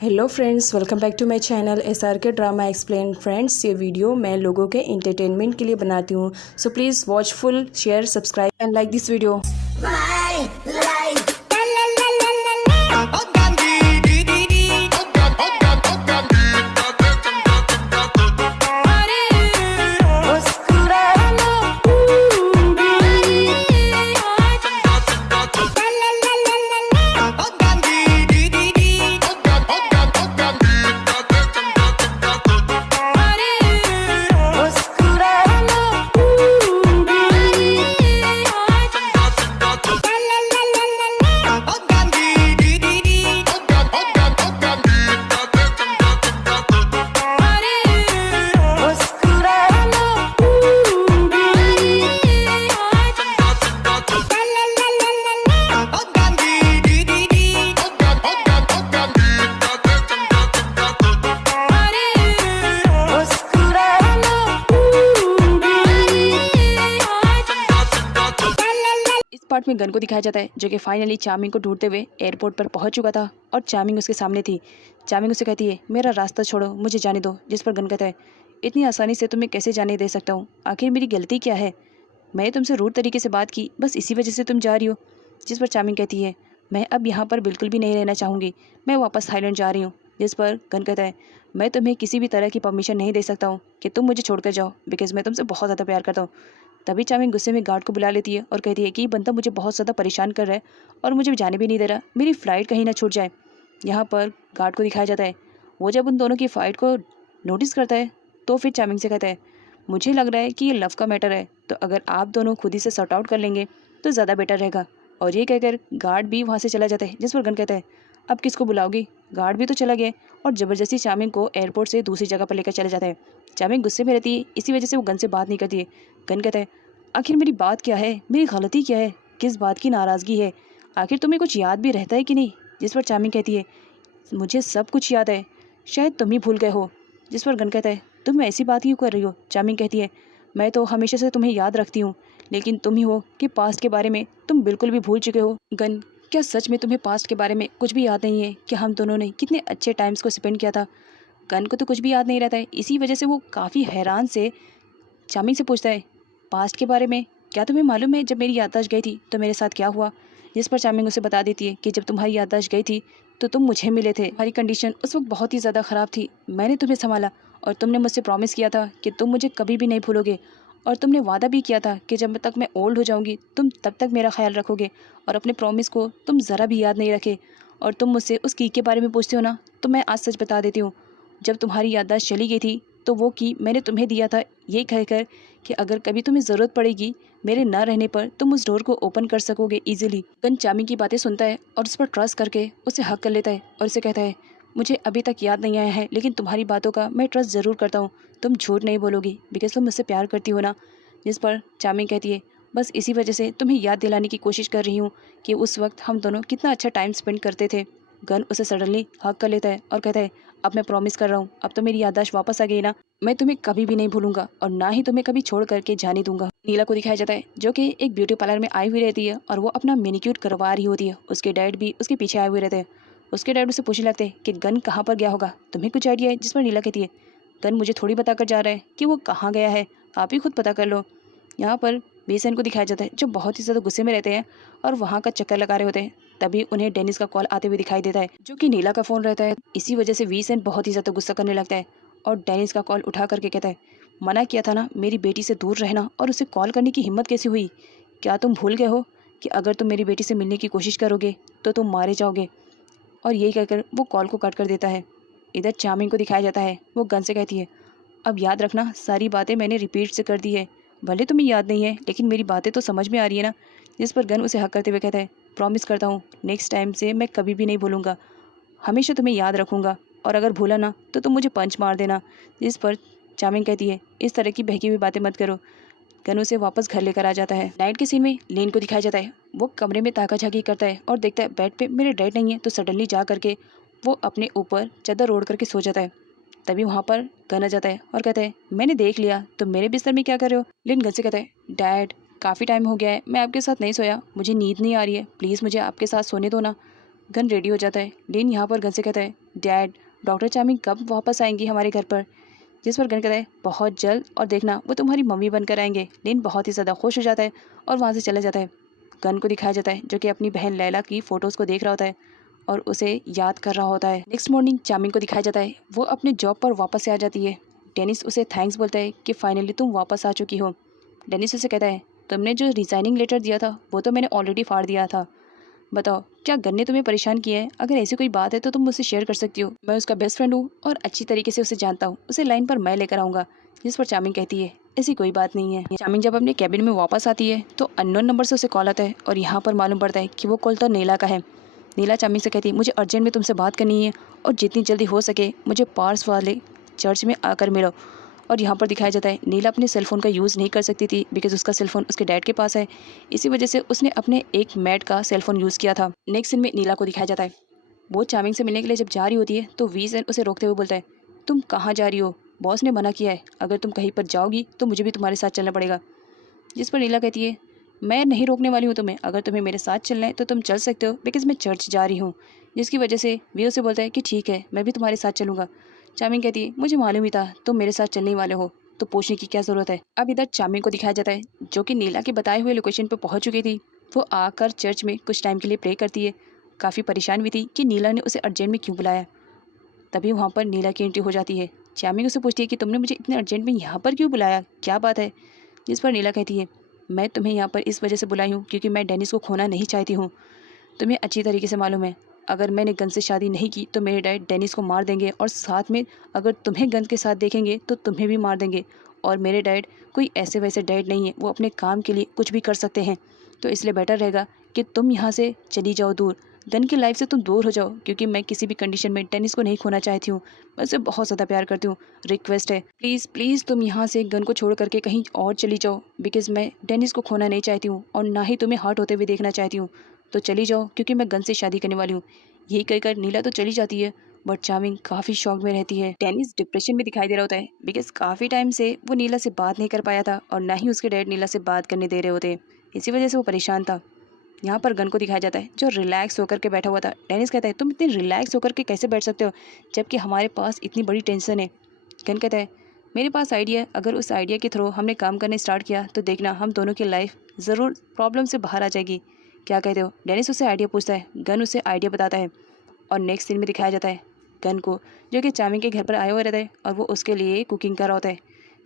Hello friends, welcome back to my channel SRK drama explain. Friends, ये video मैं लोगों के एंटरटेनमेंट के लिए बनाती हूँ, so please watch full, share, subscribe and like this video. Part में गन को दिखाया जाता है जो कि फाइनली चार्मिंग को ढूंढते हुए एयरपोर्ट पर पहुंच चुका था और चार्मिंग उसके सामने थी। चार्मिंग उसे कहती है, मेरा रास्ता छोड़ो, मुझे जाने दो। जिस पर गन कहता है, इतनी आसानी से तुम्हें कैसे जाने दे सकता हूँ? आखिर मेरी गलती क्या है? मैंने तुमसे रूड तरीके से बात की, बस इसी वजह से तुम जा रही हो। जिस पर चार्मिंग कहती है, मैं अब यहाँ पर बिल्कुल भी नहीं रहना चाहूँगी, मैं वापस थाईलैंड जा रही हूँ। जिस पर गन कहता है, मैं तुम्हें किसी भी तरह की परमिशन नहीं दे सकता हूँ कि तुम मुझे छोड़कर जाओ, बिकॉज मैं तुमसे बहुत ज़्यादा प्यार करता हूँ। तभी चार्मिंग गुस्से में गार्ड को बुला लेती है और कहती है कि ये बंदा मुझे बहुत ज़्यादा परेशान कर रहा है और मुझे जाने भी नहीं दे रहा, मेरी फ़्लाइट कहीं ना छूट जाए। यहाँ पर गार्ड को दिखाया जाता है, वो जब उन दोनों की फ़ाइट को नोटिस करता है तो फिर चार्मिंग से कहता है, मुझे लग रहा है कि ये लव का मैटर है, तो अगर आप दोनों खुद ही से सॉर्ट आउट कर लेंगे तो ज़्यादा बेटर रहेगा। और ये कहकर गार्ड भी वहाँ से चला जाता है। जिस पर गन कहता है, अब किसको बुलाओगी? गार्ड भी तो चला गया और ज़बरदस्ती चार्मिंग को एयरपोर्ट से दूसरी जगह पर लेकर चला जाता है। चार्मिंग गुस्से में रहती है, इसी वजह से वो गन से बात नहीं करती है। गन कहता है, आखिर मेरी बात क्या है, मेरी गलती क्या है, किस बात की नाराज़गी है, आखिर तुम्हें कुछ याद भी रहता है कि नहीं? जिस पर चार्मिंग कहती है, मुझे सब कुछ याद है, शायद तुम ही भूल गए हो। जिस पर गन कहता है, तुम ऐसी बात क्यों कर रही हो? चार्मिंग कहती है, मैं तो हमेशा से तुम्हें याद रखती हूँ, लेकिन तुम ही हो कि पास्ट के बारे में तुम बिल्कुल भी भूल चुके हो। गन, क्या सच में तुम्हें पास्ट के बारे में कुछ भी याद नहीं है कि हम दोनों ने कितने अच्छे टाइम्स को स्पेंड किया था? गन को तो कुछ भी याद नहीं रहता है, इसी वजह से वो काफ़ी हैरान से चार्मिंग से पूछता है, पास्ट के बारे में? क्या तुम्हें मालूम है जब मेरी याददाश्त गई थी तो मेरे साथ क्या हुआ? जिस पर चार्मिंग उसे बता देती है कि जब तुम्हारी याददाश्त गई थी तो तुम मुझे मिले थे, हमारी कंडीशन उस वक्त बहुत ही ज़्यादा ख़राब थी, मैंने तुम्हें संभाला और तुमने मुझसे प्रॉमिस किया था कि तुम मुझे कभी भी नहीं भूलोगे, और तुमने वादा भी किया था कि जब तक मैं ओल्ड हो जाऊंगी तुम तब तक मेरा ख्याल रखोगे, और अपने प्रॉमिस को तुम ज़रा भी याद नहीं रखे। और तुम मुझसे उस की के बारे में पूछते हो ना, तो मैं आज सच बता देती हूँ, जब तुम्हारी याददाश्त चली गई थी तो वो की मैंने तुम्हें दिया था, ये कहकर कि अगर कभी तुम्हें ज़रूरत पड़ेगी मेरे ना रहने पर तुम उस डोर को ओपन कर सकोगे इजीली। गन चार्मिंग की बातें सुनता है और उस पर ट्रस्ट करके उसे हक कर लेता है और उसे कहता है, मुझे अभी तक याद नहीं आया है, लेकिन तुम्हारी बातों का मैं ट्रस्ट ज़रूर करता हूँ, तुम झूठ नहीं बोलोगी बिकॉज तुम मुझसे प्यार करती हो ना? जिस पर चार्मिंग कहती है, बस इसी वजह से तुम्हें याद दिलाने की कोशिश कर रही हूँ कि उस वक्त हम दोनों कितना अच्छा टाइम स्पेंड करते थे। गन उसे सडनली हक कर लेता है और कहता है, अब मैं प्रॉमिस कर रहा हूँ, अब तो मेरी याददाश्त वापस आ गई ना, मैं तुम्हें कभी भी नहीं भूलूंगा और ना ही तुम्हें कभी छोड़ करके जाने दूंगा। नीला को दिखाया जाता है जो कि एक ब्यूटी पार्लर में आई हुई रहती है और वो अपना मैनिक्योर करवा रही होती है। उसके डैड भी उसके पीछे आए हुए रहते हैं। उसके डैड उसे पूछने लगते हैं कि गन कहाँ पर गया होगा, तुम्हें कुछ आइडिया है? जिस पर नीला कहती है, गन मुझे थोड़ी बता कर जा रहा है कि वो कहाँ गया है, आप ही खुद पता कर लो। यहाँ पर बेसन को दिखाया जाता है जो बहुत ही ज़्यादा गुस्से में रहते हैं और वहाँ का चक्कर लगा रहे होते हैं। तभी उन्हें डेनिस का कॉल आते हुए दिखाई देता है जो कि नीला का फ़ोन रहता है। इसी वजह से वीसेंट बहुत ही ज़्यादा गुस्सा करने लगता है और डेनिस का कॉल उठा करके कहता है, मना किया था ना मेरी बेटी से दूर रहना, और उसे कॉल करने की हिम्मत कैसे हुई? क्या तुम भूल गए हो कि अगर तुम मेरी बेटी से मिलने की कोशिश करोगे तो तुम मारे जाओगे? और यही कहकर वो कॉल को कट कर देता है। इधर चार्मिंग को दिखाया जाता है, वो गन से कहती है, अब याद रखना सारी बातें मैंने रिपीट से कर दी है, भले तुम्हें याद नहीं है लेकिन मेरी बातें तो समझ में आ रही है ना? जिस पर गन उसे हक करते हुए कहता है, प्रॉमिस करता हूँ नेक्स्ट टाइम से मैं कभी भी नहीं भूलूंगा, हमेशा तुम्हें याद रखूंगा, और अगर भूला ना तो तुम मुझे पंच मार देना। जिस पर चार्मिंग कहती है, इस तरह की बहकी हुई बातें मत करो। गन उसे वापस घर लेकर आ जाता है। नाइट के सीन में लेन को दिखाया जाता है, वो कमरे में ताका झाकी करता है और देखता है बेड पे मेरे डैड नहीं है, तो सडनली जा करके वो अपने ऊपर चादर ओढ़ करके सो जाता है। तभी वहाँ पर गन आ जाता है और कहता है, मैंने देख लिया तुम मेरे बिस्तर में क्या कर रहे हो। लेकिन गन से कहता है, डैड काफ़ी टाइम हो गया है, मैं आपके साथ नहीं सोया, मुझे नींद नहीं आ रही है, प्लीज़ मुझे आपके साथ सोने दो ना। गन रेडी हो जाता है। लेकिन यहाँ पर गन से कहता है, डैड, डॉक्टर चार्मिंग कब वापस आएंगी हमारे घर पर? जिस पर गन कहता है बहुत जल्द, और देखना वो तुम्हारी मम्मी बनकर आएंगे। लिन बहुत ही ज़्यादा खुश हो जाता है और वहाँ से चला जाता है। गन को दिखाया जाता है जो कि अपनी बहन लैला की फ़ोटोज़ को देख रहा होता है और उसे याद कर रहा होता है। नेक्स्ट मॉर्निंग चार्मिंग को दिखाया जाता है वो अपने जॉब पर वापस से आ जाती है। डेनिस उसे थैंक्स बोलता है कि फाइनली तुम वापस आ चुकी हो। डेनिस उसे कहता है तुमने जो रिज़ाइनिंग लेटर दिया था वो तो मैंने ऑलरेडी फाड़ दिया था। बताओ क्या गन ने तुम्हें परेशान किया है? अगर ऐसी कोई बात है तो तुम मुझसे शेयर कर सकती हो। मैं उसका बेस्ट फ्रेंड हूँ और अच्छी तरीके से उसे जानता हूँ। उसे लाइन पर मैं लेकर आऊँगा। जिस पर चार्मिंग कहती है ऐसी कोई बात नहीं है। चार्मिंग जब अपने कैबिन में वापस आती है तो अननोन नंबर से उसे कॉल आता है और यहाँ पर मालूम पड़ता है कि वो कॉल तो नीला का है। नीला चार्मिंग से कहती है मुझे अर्जेंट में तुमसे बात करनी है और जितनी जल्दी हो सके मुझे पार्स वाले चर्च में आकर मिलो। और यहाँ पर दिखाया जाता है नीला अपने सेलफ़ोन का यूज़ नहीं कर सकती थी बिकॉज उसका सेलफ़ोन उसके डैड के पास है। इसी वजह से उसने अपने एक मैड का सेलफ़ोन यूज़ किया था। नेक्स्ट सीन में नीला को दिखाया जाता है वो चार्मिंग से मिलने के लिए जब जा रही होती है तो वीज़न उसे रोकते हुए बोलता है तुम कहाँ जा रही हो? बॉस ने मना किया है, अगर तुम कहीं पर जाओगी तो मुझे भी तुम्हारे साथ चलना पड़ेगा। जिस पर नीला कहती है मैं नहीं रोकने वाली हूँ तुम्हें, अगर तुम्हें मेरे साथ चलना है तो तुम चल सकते हो बिकॉज मैं चर्च जा रही हूँ। जिसकी वजह से वी उसे बोलता है कि ठीक है मैं भी तुम्हारे साथ चलूँगा। चार्मिंग कहती है मुझे मालूम ही था तुम मेरे साथ चलने वाले हो, तो पूछने की क्या ज़रूरत है। अब इधर चार्मिंग को दिखाया जाता है जो कि नीला के बताए हुए लोकेशन पर पहुँच चुकी थी। वो आकर चर्च में कुछ टाइम के लिए प्रे करती है। काफ़ी परेशान भी थी कि नीला ने उसे अर्जेंट में क्यों बुलाया। तभी वहाँ पर नीला की एंट्री हो जाती है। चार्मिंग उसे पूछती है कि तुमने मुझे इतने अर्जेंट में यहाँ पर क्यों बुलाया, क्या बात है? जिस पर नीला कहती है मैं तुम्हें यहाँ पर इस वजह से बुलाई हूँ क्योंकि मैं डेनिस को खोना नहीं चाहती हूँ। तुम्हें अच्छी तरीके से मालूम है अगर मैंने गन से शादी नहीं की तो मेरे डैड डेनिस को मार देंगे और साथ में अगर तुम्हें गन के साथ देखेंगे तो तुम्हें भी मार देंगे। और मेरे डैड कोई ऐसे वैसे डैड नहीं है, वो अपने काम के लिए कुछ भी कर सकते हैं। तो इसलिए बेटर रहेगा कि तुम यहाँ से चली जाओ दूर, गन की लाइफ से तुम दूर हो जाओ क्योंकि मैं किसी भी कंडीशन में डेनिस को नहीं खोना चाहती हूँ। मैं उसे बहुत ज़्यादा प्यार करती हूँ। रिक्वेस्ट है प्लीज़ प्लीज़ तुम यहाँ से गन को छोड़ करके कहीं और चली जाओ बिकॉज मैं डेनिस को खोना नहीं चाहती हूँ और ना ही तुम्हें हर्ट होते हुए देखना चाहती हूँ। तो चली जाओ क्योंकि मैं गन से शादी करने वाली हूँ। यही कहकर नीला तो चली जाती है बट चार्मिंग काफ़ी शॉक में रहती है। डेनिस डिप्रेशन में दिखाई दे रहा होता है बिकॉज काफ़ी टाइम से वो नीला से बात नहीं कर पाया था और ना ही उसके डैड नीला से बात करने दे रहे होते। इसी वजह से वो परेशान था। यहाँ पर गन को दिखाया जाता है जो रिलैक्स होकर के बैठा हुआ था। डेनिस कहता है तुम इतने रिलैक्स होकर के कैसे बैठ सकते हो जबकि हमारे पास इतनी बड़ी टेंशन है। गन कहता है मेरे पास आइडिया है, अगर उस आइडिया के थ्रू हमने काम करने स्टार्ट किया तो देखना हम दोनों की लाइफ ज़रूर प्रॉब्लम से बाहर आ जाएगी। क्या कहते हो? डेनिस उससे आइडिया पूछता है, गन उसे आइडिया बताता है। और नेक्स्ट सीन में दिखाया जाता है गन को जो कि चार्मिंग के घर पर आया हुआ रहता है और वो उसके लिए कुकिंग कर रहा होता है।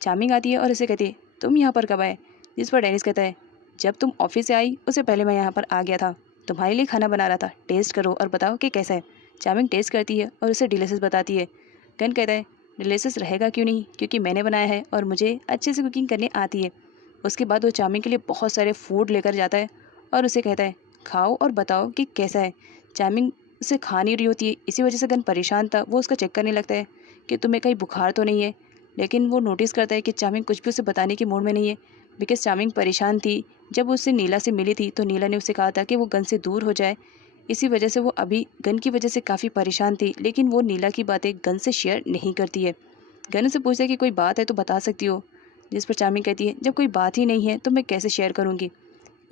चार्मिंग आती है और उसे कहती है तुम यहाँ पर कब आए? जिस पर डेनिस कहता है जब तुम ऑफिस से आई उससे पहले मैं यहाँ पर आ गया था, तुम्हारे लिए खाना बना रहा था, टेस्ट करो और बताओ कि कैसा है। चार्मिंग टेस्ट करती है और उसे डिलीशियस बताती है। गन कहता है डिलीशियस रहेगा क्यों नहीं, क्योंकि मैंने बनाया है और मुझे अच्छे से कुकिंग करने आती है। उसके बाद वो चार्मिंग के लिए बहुत सारे फूड लेकर जाता है और उसे कहता है खाओ और बताओ कि कैसा है। चार्मिंग उसे खा नहीं रही होती है, इसी वजह से गन परेशान था। वो उसका चेक करने लगता है कि तुम्हें कहीं बुखार तो नहीं है, लेकिन वो नोटिस करता है कि चार्मिंग कुछ भी उसे बताने की मूड में नहीं है बिकॉज चार्मिंग परेशान थी। जब उससे नीला से मिली थी तो नीला ने उसे कहा था कि वो गन से दूर हो जाए। इसी वजह से वो अभी गन की वजह से काफ़ी परेशान थी, लेकिन वो नीला की बातें गन से शेयर नहीं करती है। गन से पूछता है कि कोई बात है तो बता सकती हो। जिस पर चार्मिंग कहती है जब कोई बात ही नहीं है तो मैं कैसे शेयर करूँगी।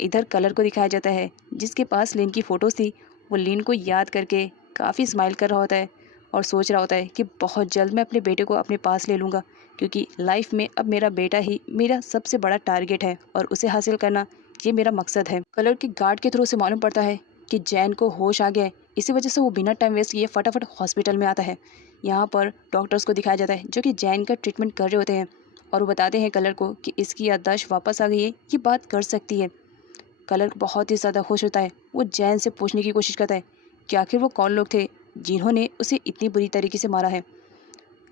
इधर कलर को दिखाया जाता है जिसके पास लिन की फ़ोटोज़ थी। वो लिन को याद करके काफ़ी स्माइल कर रहा होता है और सोच रहा होता है कि बहुत जल्द मैं अपने बेटे को अपने पास ले लूँगा क्योंकि लाइफ में अब मेरा बेटा ही मेरा सबसे बड़ा टारगेट है और उसे हासिल करना ये मेरा मकसद है। कलर के गार्ड के थ्रू से मालूम पड़ता है कि जैन को होश आ गया है। इसी वजह से वो बिना टाइम वेस्ट किए फटाफट हॉस्पिटल में आता है। यहाँ पर डॉक्टर्स को दिखाया जाता है जो कि जैन का ट्रीटमेंट कर रहे होते हैं और वो बताते हैं कलर को कि इसकी याददाश्त वापस आ गई है, ये बात कर सकती है। कलर बहुत ही ज़्यादा खुश होता है। वो जैन से पूछने की कोशिश करता है कि आखिर वो कौन लोग थे जिन्होंने उसे इतनी बुरी तरीके से मारा है।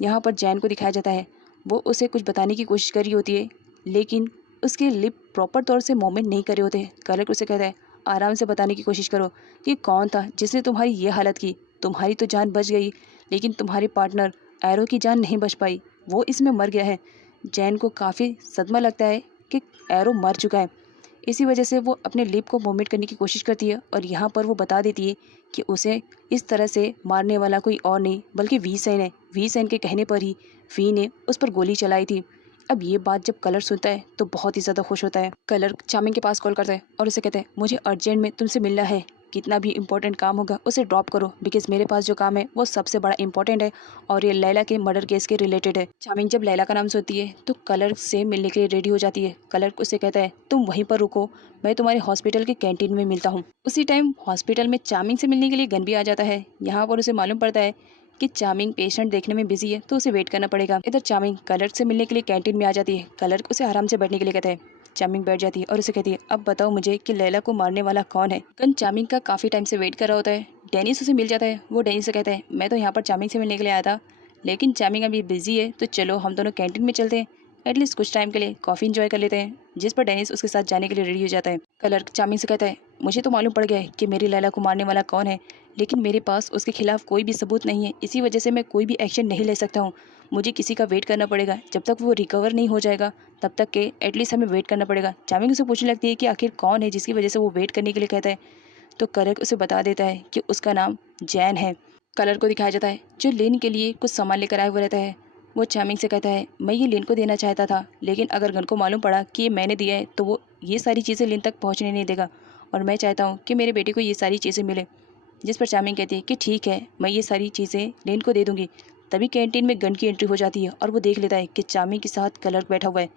यहाँ पर जैन को दिखाया जाता है वो उसे कुछ बताने की कोशिश कर रही होती है लेकिन उसके लिप प्रॉपर तौर से मूवमेंट नहीं कर रहे होते। कलर उसे कहता है आराम से बताने की कोशिश करो कि कौन था जिसने तुम्हारी ये हालत की। तुम्हारी तो जान बच गई लेकिन तुम्हारे पार्टनर एरो की जान नहीं बच पाई, वो इसमें मर गया है। जैन को काफ़ी सदमा लगता है कि एरो मर चुका है। इसी वजह से वो अपने लिप को मूवमेंट करने की कोशिश करती है और यहाँ पर वो बता देती है कि उसे इस तरह से मारने वाला कोई और नहीं बल्कि वी सैन है। वी सैन के कहने पर ही वी ने उस पर गोली चलाई थी। अब ये बात जब कलर सुनता है तो बहुत ही ज़्यादा खुश होता है। कलर चार्मिंग के पास कॉल करता है और उसे कहता है मुझे अर्जेंट में तुमसे मिलना है। कितना भी इम्पोर्टेंट काम होगा उसे ड्रॉप करो, बिकॉज मेरे पास जो काम है वो सबसे बड़ा इंपॉर्टेंट है और ये लैला के मर्डर केस के रिलेटेड है। चामिंग जब लैला का नाम सुनती है तो क्लर्क से मिलने के लिए रेडी हो जाती है। क्लर्क उसे कहता है तुम वहीं पर रुको, मैं तुम्हारे हॉस्पिटल के कैंटीन में मिलता हूँ। उसी टाइम हॉस्पिटल में चामिंग से मिलने के लिए गन भी आ जाता है। यहाँ पर उसे मालूम पड़ता है कि चामिंग पेशेंट देखने में बिजी है तो उसे वेट करना पड़ेगा। इधर चामिंग क्लर्क से मिलने के लिए कैंटीन में आ जाती है। क्लर्क उसे आराम से बैठने के लिए कहता है। चामिंग बैठ जाती है और उसे कहती है अब बताओ मुझे कि लैला को मारने वाला कौन है। गन चामिंग का काफ़ी टाइम से वेट कर रहा होता है। डेनिस उसे मिल जाता है। वो डेनिस से कहता है मैं तो यहाँ पर चामिंग से मिलने के लिए आया था, लेकिन चामिंग अभी बिजी है तो चलो हम दोनों कैंटीन में चलते हैं, एटलीस्ट कुछ टाइम के लिए कॉफ़ी इंजॉय कर लेते हैं। जिस पर डेनिस उसके साथ जाने के लिए रेडी हो जाता है। क्लर्क चामिंग से कहता है मुझे तो मालूम पड़ गया है कि मेरी लैला को मारने वाला कौन है, लेकिन मेरे पास उसके खिलाफ कोई भी सबूत नहीं है, इसी वजह से मैं कोई भी एक्शन नहीं ले सकता हूँ। मुझे किसी का वेट करना पड़ेगा, जब तक वो रिकवर नहीं हो जाएगा तब तक के एटलीस्ट हमें वेट करना पड़ेगा। चामिंग उसे पूछने लगती है कि आखिर कौन है जिसकी वजह से वो वेट करने के लिए कहता है। तो क्लर्क उसे बता देता है कि उसका नाम जैन है। क्लर्क को दिखाया जाता है जो लेन के लिए कुछ सामान लेकर आया हुआ रहता है। वो चामिंग से कहता है मैं ये लेन को देना चाहता था, लेकिन अगर गन को मालूम पड़ा कि ये मैंने दिया है तो वो ये सारी चीज़ें लेन तक पहुँचने नहीं देगा, और मैं चाहता हूँ कि मेरे बेटे को ये सारी चीज़ें मिले। जिस पर चामिंग कहती है कि ठीक है, मैं ये सारी चीज़ें लेन को दे दूंगी। तभी कैंटीन में गन की एंट्री हो जाती है और वो देख लेता है कि चामिंग के साथ क्लर्क बैठा हुआ है।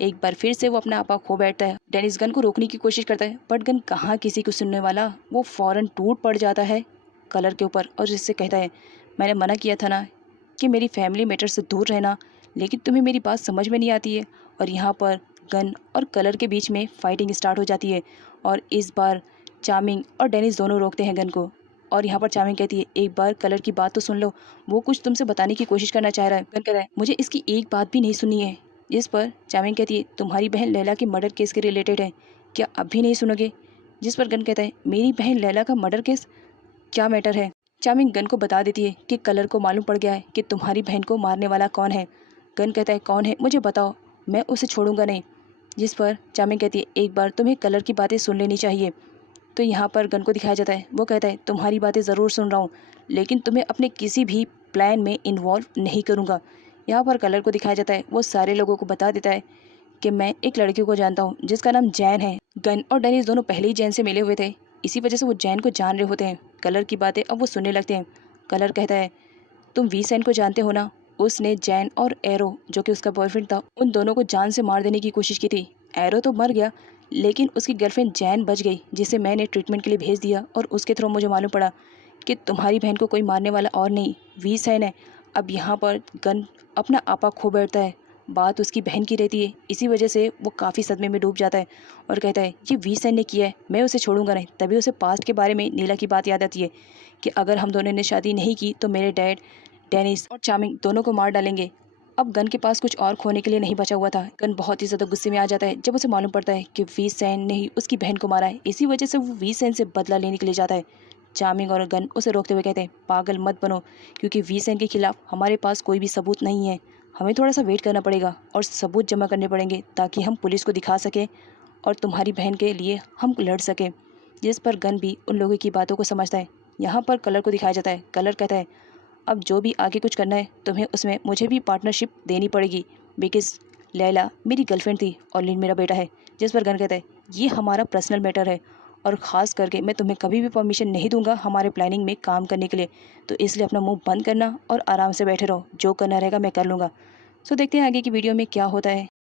एक बार फिर से वो अपना आपा खो बैठता है। डेनिस गन को रोकने की कोशिश करता है, बट गन कहाँ किसी को सुनने वाला, वो फौरन टूट पड़ जाता है क्लर्क के ऊपर और जिससे कहता है मैंने मना किया था ना कि मेरी फैमिली मैटर से दूर रहना, लेकिन तुम्हें मेरी बात समझ में नहीं आती है। और यहाँ पर गन और क्लर्क के बीच में फाइटिंग स्टार्ट हो जाती है और इस बार चामिंग और डेनिस दोनों रोकते हैं गन को। और यहाँ पर चामिंग कहती है एक बार क्लर्क की बात तो सुन लो, वो कुछ तुमसे बताने की कोशिश करना चाह रहा है। गन कहता है मुझे इसकी एक बात भी नहीं सुनी है। जिस पर चामिंग कहती है तुम्हारी बहन लैला के मर्डर केस के रिलेटेड है, क्या अब भी नहीं सुनोगे। जिस पर गन कहता है मेरी बहन लैला का मर्डर केस, क्या मैटर है। चामिंग गन को बता देती है कि क्लर्क को मालूम पड़ गया है कि तुम्हारी बहन को मारने वाला कौन है। गन कहता है कौन है मुझे बताओ, मैं उसे छोड़ूंगा नहीं। जिस पर चामिंग कहती है एक बार तुम्हें क्लर्क की बातें सुन लेनी चाहिए। तो यहाँ पर गन को दिखाया जाता है। वो कहता है तुम्हारी बातें ज़रूर सुन रहा हूँ, लेकिन तुम्हें अपने किसी भी प्लान में इन्वॉल्व नहीं करूँगा। यहाँ पर क्लर्क को दिखाया जाता है। वो सारे लोगों को बता देता है कि मैं एक लड़की को जानता हूँ जिसका नाम जैन है। गन और डेनिस दोनों पहले ही जैन से मिले हुए थे, इसी वजह से वो जैन को जान रहे होते हैं। क्लर्क की बातें अब वो सुनने लगते हैं। क्लर्क कहता है तुम वी सैन को जानते हो ना, उसने जैन और एरो जो कि उसका बॉयफ्रेंड था उन दोनों को जान से मार देने की कोशिश की थी। एरो तो मर गया, लेकिन उसकी गर्लफ्रेंड जैन बच गई, जिसे मैंने ट्रीटमेंट के लिए भेज दिया और उसके थ्रू मुझे मालूम पड़ा कि तुम्हारी बहन को कोई मारने वाला और नहीं वी सैन है। अब यहाँ पर गन अपना आपा खो बैठता है। बात उसकी बहन की रहती है, इसी वजह से वो काफ़ी सदमे में डूब जाता है और कहता है ये वी सैन ने किया है, मैं उसे छोड़ूंगा नहीं। तभी उसे पास्ट के बारे में नीला की बात याद आती है कि अगर हम दोनों ने शादी नहीं की तो मेरे डैड डेनिस और चामिंग दोनों को मार डालेंगे। अब गन के पास कुछ और खोने के लिए नहीं बचा हुआ था। गन बहुत ही ज़्यादा गुस्से में आ जाता है जब उसे मालूम पड़ता है कि वी सैन ने ही उसकी बहन को मारा है। इसी वजह से वो वी सैन से बदला लेने के लिए जाता है। चामिंग और गन उसे रोकते हुए कहते हैं पागल मत बनो, क्योंकि वी सैन के खिलाफ हमारे पास कोई भी सबूत नहीं है। हमें थोड़ा सा वेट करना पड़ेगा और सबूत जमा करने पड़ेंगे ताकि हम पुलिस को दिखा सकें और तुम्हारी बहन के लिए हम लड़ सकें। जिस पर गन भी उन लोगों की बातों को समझता है। यहाँ पर कलर को दिखाया जाता है। कलर कहता है अब जो भी आगे कुछ करना है तुम्हें उसमें मुझे भी पार्टनरशिप देनी पड़ेगी, बिकॉज लैला मेरी गर्लफ्रेंड थी और लिन मेरा बेटा है। जिस पर गन कहता है ये हमारा पर्सनल मैटर है और ख़ास करके मैं तुम्हें कभी भी परमिशन नहीं दूंगा हमारे प्लानिंग में काम करने के लिए, तो इसलिए अपना मुंह बंद करना और आराम से बैठे रहो, जो करना रहेगा मैं कर लूँगा। सो देखते हैं आगे की वीडियो में क्या होता है।